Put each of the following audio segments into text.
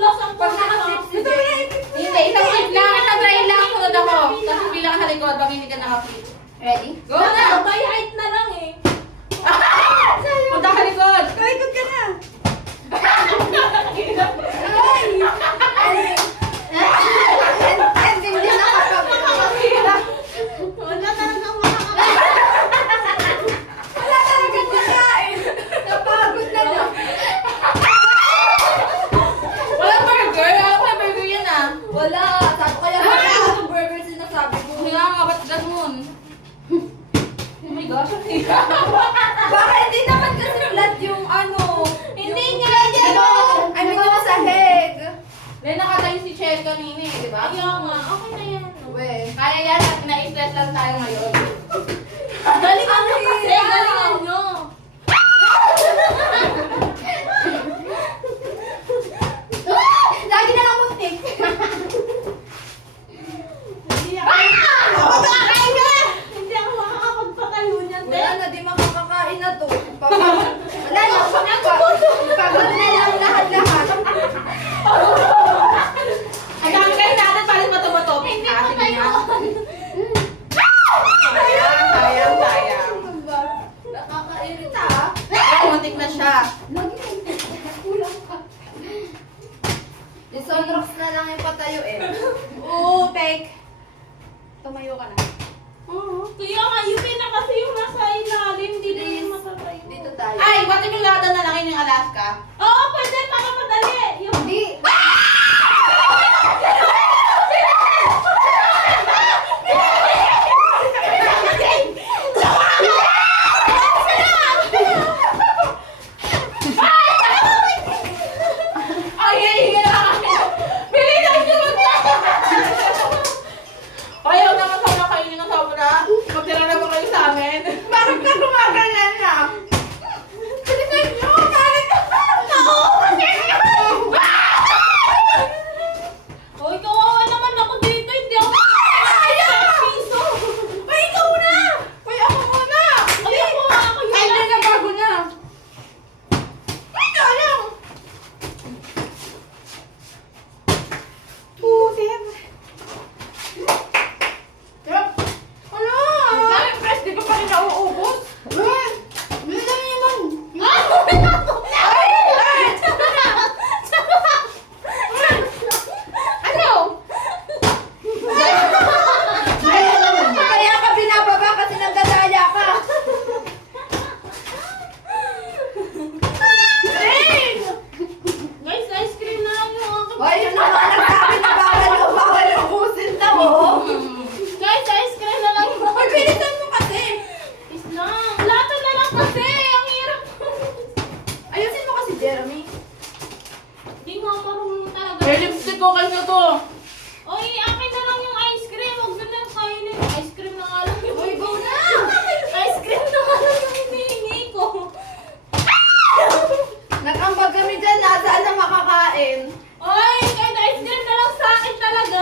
lang Pag nakasip si Jay. Hindi, isang flip lang. Isang try lang. Sunod ako. Tapos bilang ka sa likod pag hindi ka nakaflip. Ready? Go na! May height na lang eh. Punta ka likod. Kalikod ka na. And hindi nakakapagpapakita. Wala talagang makakapagod. Wala talagang makain. Napagod na lang. Walang burger. Walang burger yan ah. Wala. Sabi kaya wala akong burger sinasabi ko. Kaya nga, ba't ganun? Oh my gosh, ang hirap. Baka hindi naman kasi flat yung ano. Hindi yung- nga, hindi ano, ako. I mean yung sahig. May nakatayo si Cher kanina eh, di ba? Kaya nga, okay na yan. We. Kaya yan at na-stress lang tayo ngayon. Galingan nyo kasi, hirap. galingan nyo. Lagi na lang muntik. Hindi ako. Makakakain ka! Hindi ako makakapagpatayo niyan, te. Wala na, di makakakain na to. Wala na, pagod na lang lahat-lahat. Ang dami kayo natin para matumato. Hindi pa tayo. Sayang, sayang. Nakakairita. Ay, muntik na siya. Lagi na kulang ka. Yung sunrocks na lang yung patayo eh. Oo, take. Tumayo ka na. Kaya nga, yun na kasi yung nasa ilalim, hindi na yung matatayo. Dito tayo. Ay, what if yung lata na lang yun yung Alaska? Oo, pwede, para madali. Yung Hindi. Ay, hihingi na kami. Bilisan niyo mag-lata. Ayaw naman sana kainin ng sobra. Magtira na po kayo sa amin. Bakit ka gumagalan na? Bilisan nyo! Bakit ka? Hoy, kawawa naman ako dito. Hindi ako piso. Uy, ikaw na! Uy, ako muna! Ay, ako nga ako yun. Ay, hindi na bago na. Uy, ikaw lang! Pusit! Ano? Dami press, di ko pa rin nauubos. Hindi na naman. Ano? Kaya ka binababa kasi nagdadaya ka. Guys, ice cream na lang yung ako. Hoy, yun naman nagsabi na bawal ubusin daw, oh. Guys, ice cream na lang yung Hoy, bilisan mo kasi. Is lang. Lata na lang kasi. Ang hirap. Ayusin mo kasi, Jeremy. Hindi nga marunong talaga. May lipstick ko kayo to. Oy, akin na lang yung ice cream. Huwag na lang kainin. Ice cream na nga lang yung Hoy, go na. Ice cream na nga lang yung hinihingi ko. Nag-ambag kami dyan, nasaan na makakain. Oy, kahit ice cream na lang sa akin talaga.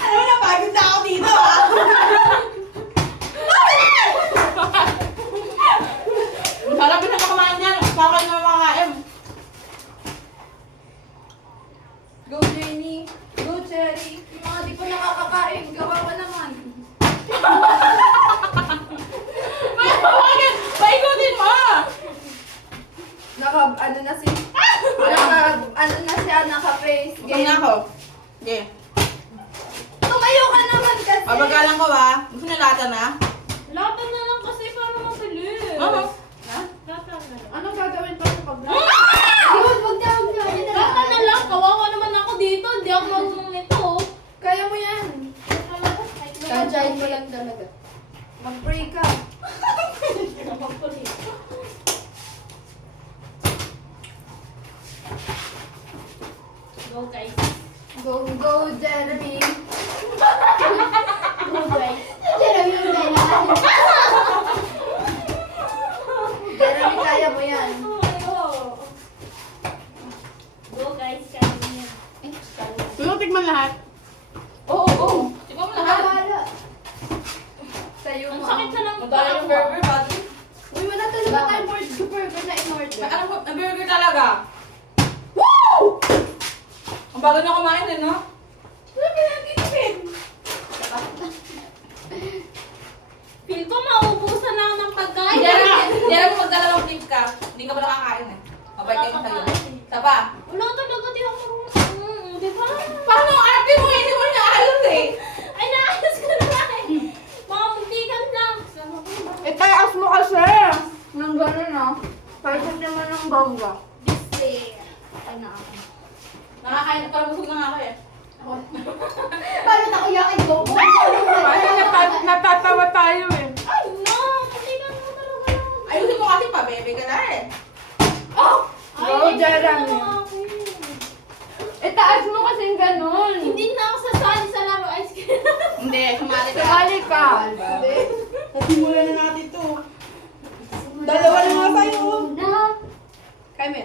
Ano na, pagod na ako dito, ha? Sarap na kumain yan. Bakit na makain? Go, Jenny. Go, Cherry. Yung mga di ko nakakakain, gawa ko naman. Bakit? Paikutin mo! Ano na si... ano na siya, naka-face. Gutom na ako. Okay. Tumayo ka naman kasi. Pabagalan ko ba? Gusto niyo lata na? Lata na lang kasi para mabilis. Oo. Ha? Lata na lang. Anong gagawin pa sa pag-vlog? Wag na. Lata na lang. Kawawa naman ako dito. Hindi ako marunong nito. Kaya mo yan. Kajain mo lang talaga. Mag-pray ka. Go guys. Go, go, Jeremy. Go guys. Jeremy, kaya mo yan. Go guys. Kaya mo yan. Gusto tikman lahat? Oo, oo. Tikman mo lahat. Bahala. Tayo Ang mo. sakit na ng Madali yung burger, buddy. Uy, wala talaga tayong burger na in-order. Alam mo, na burger talaga. Woo! Ang bagal na kumain din, no? Wala pinaginipin. Feel ko maubusan na ako ng pagkain. Hindi alam mo magdalawang plate ka. Hindi ka ba nakakain eh. Mabait kayo sa'yo. Taba. Wala talaga di ako marunong. Di ba? Paano ang arte mo? Hindi mo na ayos eh. Ay, naayos ko na nga eh. Mga muntikan lang. Itaas mo kasi. Nang gano'n ah. Parang naman ng bongga. This ay na ako. Nakakain na, parang busog na nga ako eh. Paano na kuyakin ko? Parang natatawa tayo eh. Ay, no! Muntikan mo talaga lang. Ayusin mo kasi pa, bebe ka na eh. Oh! Ay, Oo, hindi Jeremy. na ako eh. Itaas mo kasi gano'n. Hindi na ako sasali sa laro ice cream. Hindi, sumali ka. Sumali ka. Nasimulan na natin to. Dalawa na nga tayo. Na. Kami.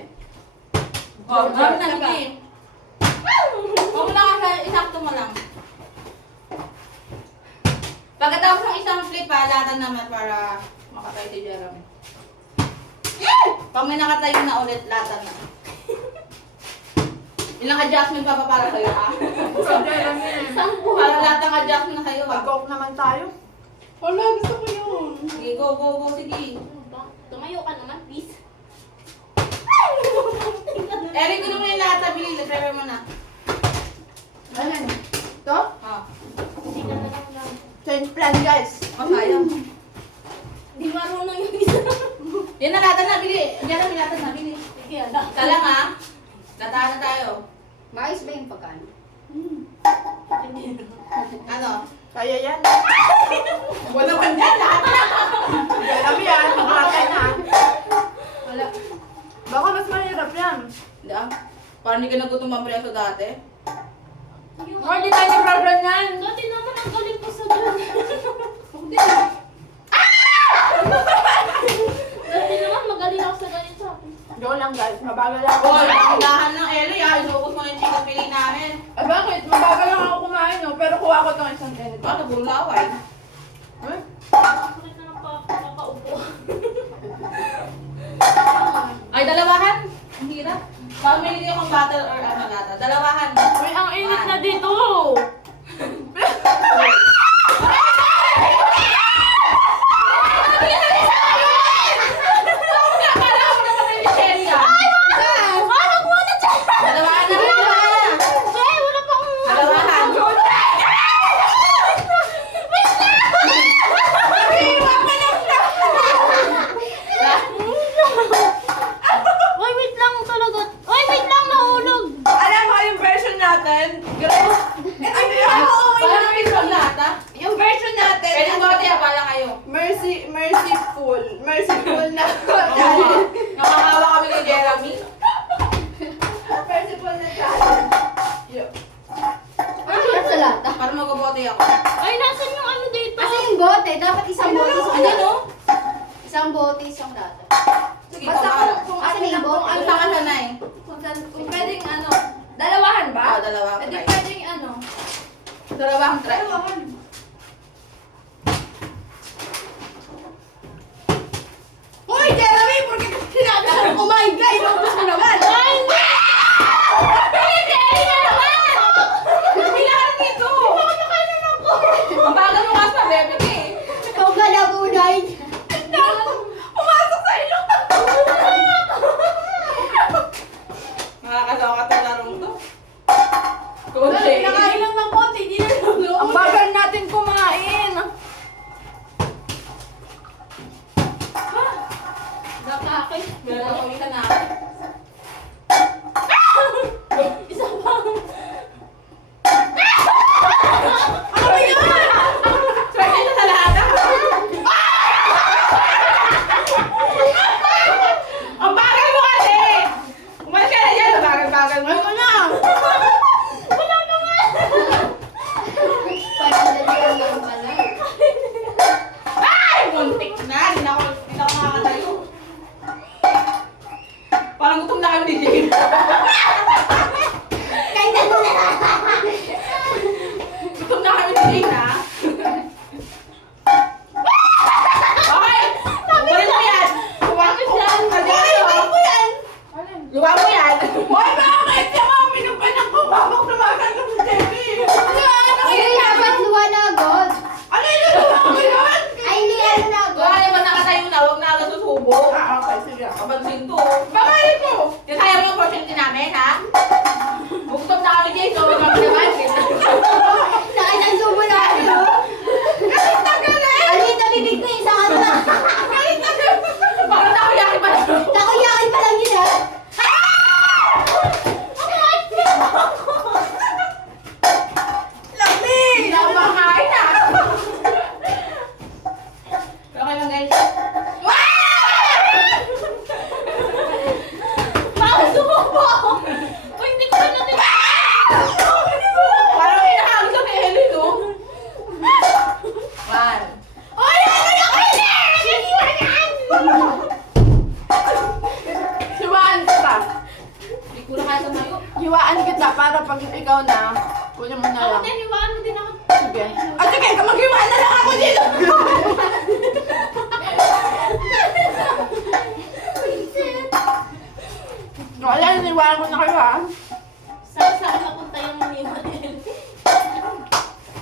Oh, grabe na, sige. Huwag mo na kasi, isakto mo lang. Pagkatapos ng isang flip, latan naman para makatayo si Jeremy. Pag may nakatayo na ulit, latan na. Ilang adjustment pa para sa'yo, ha? Sampu. Para lahat ng adjustment na sa'yo, ha? Mag-coke naman tayo. Wala, gusto ko yun. Sige, go, go, go, sige. Ano ba? Tumayo ka naman, please. Eric, ko naman yung lahat, Billy. Prepare mo na. Ano? Ito? Ha? Hindi ka na lang. Change plan guys. Oh, sayang. Hindi marunong yung isa. Yan na, latan na, Billy. Jeremy, latan na, Billy. Sige, ala. Isa lang, ha? Latahan na tayo. Maayos ba yung pagkain? Ano? Kaya yan. Wala naman yan, lahat na. Alam yan, makakay na. Wala. Baka mas mahirap yan. Hindi, ah. Parang hindi ka nagutom pampreso dati. Yung Mga hindi tayo nag-program yan. Dati naman ang galing ko sa dyan. Dati naman magaling ako sa ganito. Joke lang guys, mabagal ako. Hoy, ang dahan ng Ellie, ha? Inubos mo na yung chicken pili namin. Ah, bakit? Mabagal lang ako kumain no? Pero kuha ko tong isang ganito. Ano, bulaway? Eh? Bakit na lang papaupo? Ay, dalawahan. Ang hirap. Pamili akong bottle or ano lata. Dalawahan. Uy, ang init na dito. Dalawahan na rin, dalawahan na. Ay, wala pa akong... Dalawahan. Uy, wait lang talaga. Uy, wait lang, nahulog. Alam mo yung version natin? Grabe. Ano yan? Parang may isang lata. Yung version natin. Pwede mo kaya pala kayo. Merciful. Merciful na. Nakakawa kami kay Jeremy. Merciful na challenge. Yo. Ano yan sa lata? Para mag-bote ako. Ay, nasan yung ano dito? Kasi yung bote, dapat isang bote, isang Ano lata. no? Isang bote, isang lata. Sige, Basta pamala. kung Kasi ano may lang, bote. kung Ano ano sa lang. kanila eh? Kung pwedeng ano. Dalawahan ba? Oo, dalawa. Pwede Try. pwedeng ano. Dalawang try. Dalawahan. Hoy, Jeremy! Porque sinabi ko kumain ka, inubos mo naman! Ay, hindi! Hindi na ka dito! Ang bagal mo nga sa bebe ka eh. Ikaw ka na bunay. Pumasok sa ilong! Nakakatawa ka larong to. Kunti. Nakain lang ng konti, hindi na lang. Ang bagal natin kumain! Nakakay. Meron ako isa na. Isa pa. Ano ba yun? Swerte na sa lahat ah. Ang bagal mo kasi! Umalis ka na dyan, ang bagal-bagal mo. Ano na? Wala pa nga. ikaw na. Kunin mo na Ako lang. din, iwanan mo din ako. Sige. Ah, sige, mag-iwan na lang ako dito. Wala, naniwala ko na kayo ha. Saan napunta yung maniwalil?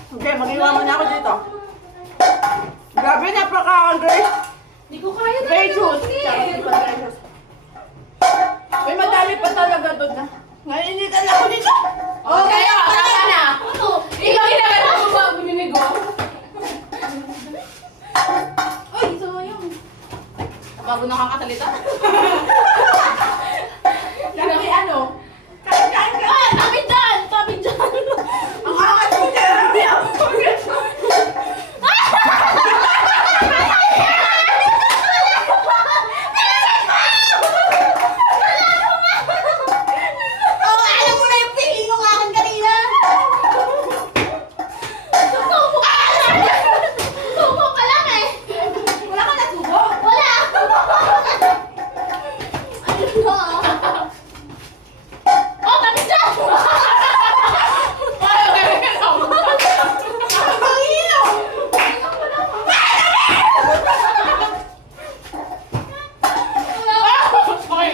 Sige, mag-iwan mo na ako dito. Grabe, napaka-great. Hindi ko kaya na. Great shoes. May madami pa talaga doon na. Ngainitan ako dito. Okay, tama na. Ano? Ikaw ginagawa mo ba bumimigo? Uy, sayang. Bago nakakasalita. Grabe, ano? Ah, tabi dyan! Tabi dyan! Ang angat mo, Jeremy! Oh, alam mo na yung feeling ng akin kanina! Susubo ka! Susubo ka lang eh! Wala ka nasubo? Wala! Ayun na ah. Oh, tabi dyan! Ay, okay. Ang ilaw! Okay,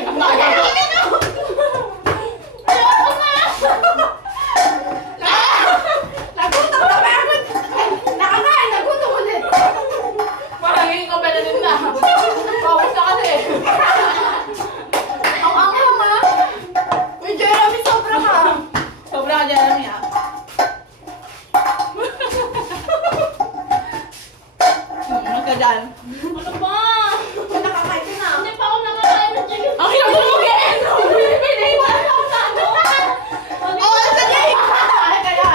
Nagutom na ba ako? Nakakain, nagutom ulit. parang hindi ko pwede din na. Pawis na kasi. Ang anghang ha? Uy, Jeremy, sobra ka. Sobra ka, Jeremy ah. Ano ka dyan? Ano ba? Nakakain ka na. Hindi pa ako nakakain ng chicken. Ang hinabulugin! Pinaiwan ako sa ano? Oh, sige! Ay, kaya.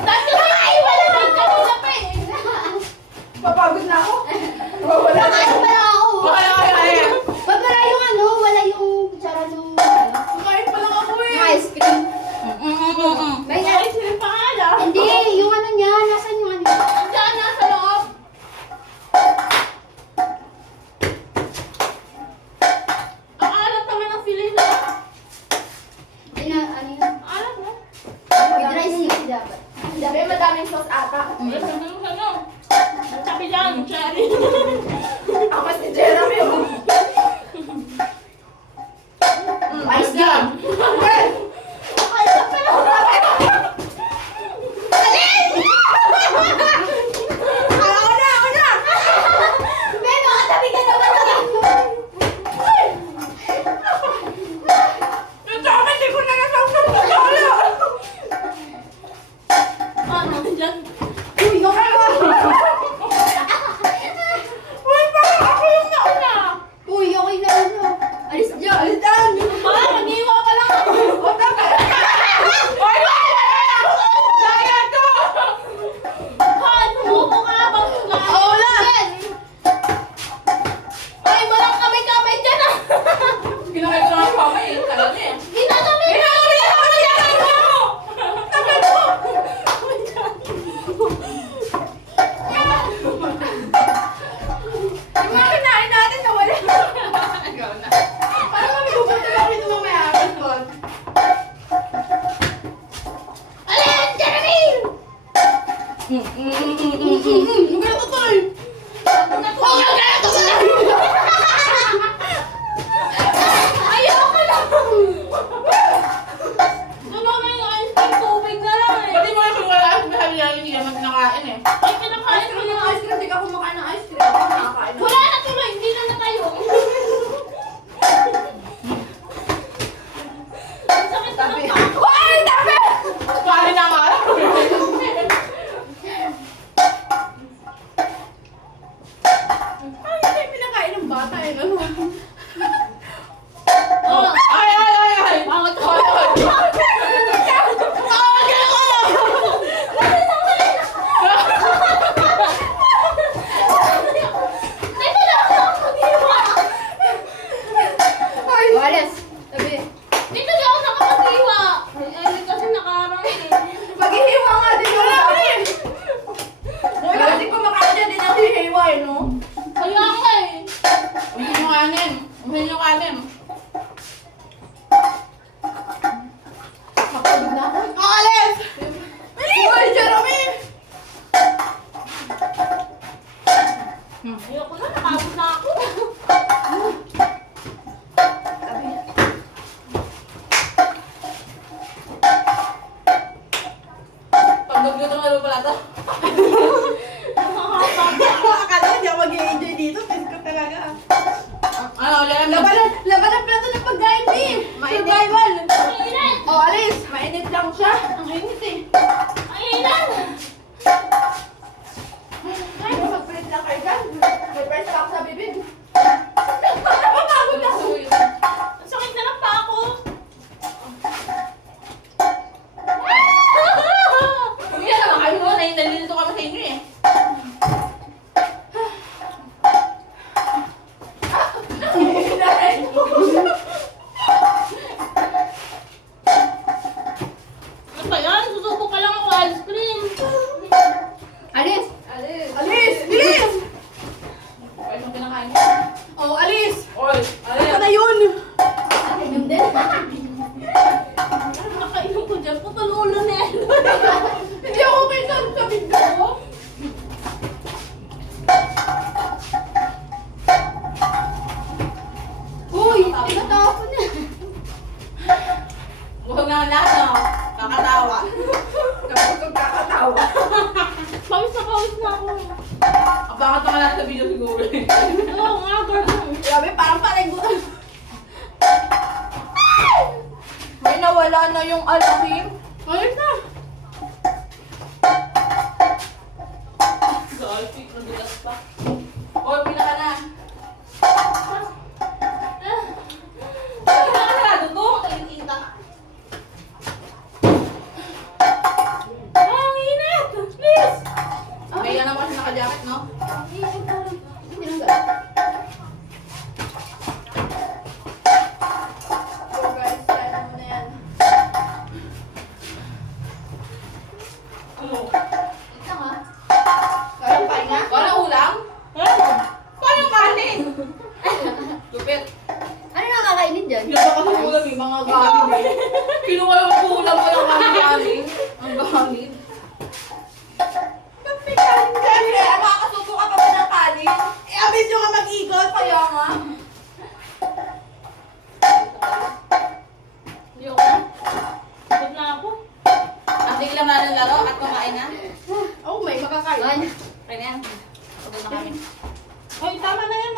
Dati ko naiwan na lang kanina pa eh. Papagod na ako. Wala na Nakain pa lang ako. Okay, okay. Ba't wala yung ano? Wala yung kutsara nung ano? Kumain pa lang ako eh. Yung ice cream. May ice cream pa nga lang. Hindi, yung ano niya. Nasaan yung ano? Diyan, nasa loob. Ang alat naman ang feeling na. Ano yun? Alam mo? With rice cake dapat. May madaming sauce ata. Ano? Sabi dyan, Cherry. Ako si Jeremy. Ayos dyan. Well, Ay, pa lang. ako na! Beno, katabi ka naman. Yung dami, di ko na nasawsam sa sala. Ano, dyan? Uy, nakakawa. Uy, parang ako yung nauna. Uy, okay na ano. Alis dyan. Alis dyan. Ah, mag-iwa pa lang ako. O, tapos. Uy, wala! Daya to! Han, sumuko ka bang Oo lang. Ay, walang kamay-kamay dyan ah. Ginamit ko ang pamay. Tagal niya eh. Ginagabi na. Yung mga kinain natin na wala. Ikaw na. Parang kami pupunta lang dito mamaya. Pasbon. Alin, Jeremy! Huwag ka natutuloy. Huwag ka na tumalak! Ayoko na! Ano na yung ice cream? Tubig na lang eh. Pati mo yung wala at sabi niya hindi naman kinakain eh. Ay, kinakain ko yung ice cream. Hindi ka kumakain ng ice cream. Ako nakakain. Wala na tuloy, hindi na na tayo. Ang sakit na ng paa. Hoy, dami! Pari na nga. Ay, hindi pinakain ng bata eh. Ano? Oh. Ay, ay, ay, ay. Bakit ako? Ay, ay. pala to. Akala ko di ako mag-i-enjoy dito. Test ko talaga. Ano, ulit Laban ang plato ng pagkain, B. Mainit. Survival. Mainit! Oh, alis. Mainit lang siya. Ang init eh. Mainit! Ay, mag-print lang kayo dyan. May press pa ako sa bibig. Napapagod ako. Ang sakit na lang pa ako. Hindi na naman kayo mo. Nalilito kami sa inyo eh. Ano ba yan? Susuko pa lang ako ice cream. Alis! Alis! Bilis! Ay, mo kinakain. Oh, alis! Oy! Ano na yun? Yun din. Nakainom ko dyan. Putol ulo na yan. Hindi ako okay sa bibig ko. Uy! Tinatapon niya. Huwag na lahat, no? Kakatawa. Tapos kung kakatawa. Pawis na ako. Ang pangat naman natin sa video siguro eh. Oo nga, girl. Grabe, parang paliguan. May nawala na yung alamin. Ayun na. Salty, nadulas pa. Oy, pinaka na. Pinaka to. Talinita. Ang init. Please. May yan naman kasi naka-jacket, no? So guys, kaya mo na yan. Ano? Ito nga. Kaya pa nga. Walang ulam? Ano? Paano kanin? Lupit. Ano nakakainin dyan? Hindi ako sa ulam eh, mga galing eh. Kinuha yung ulam ko lang mga galing. Ang galing. Siyempre, makakasubo ka pa ba ng kanin? Eh, abis nyo ka mag-ikot. Kaya nga. Hindi ako. Pagod na ako. Ang tiglam na ng laro at kumain na. Oh, may makakain. Kaya na yan. Pagod na kami.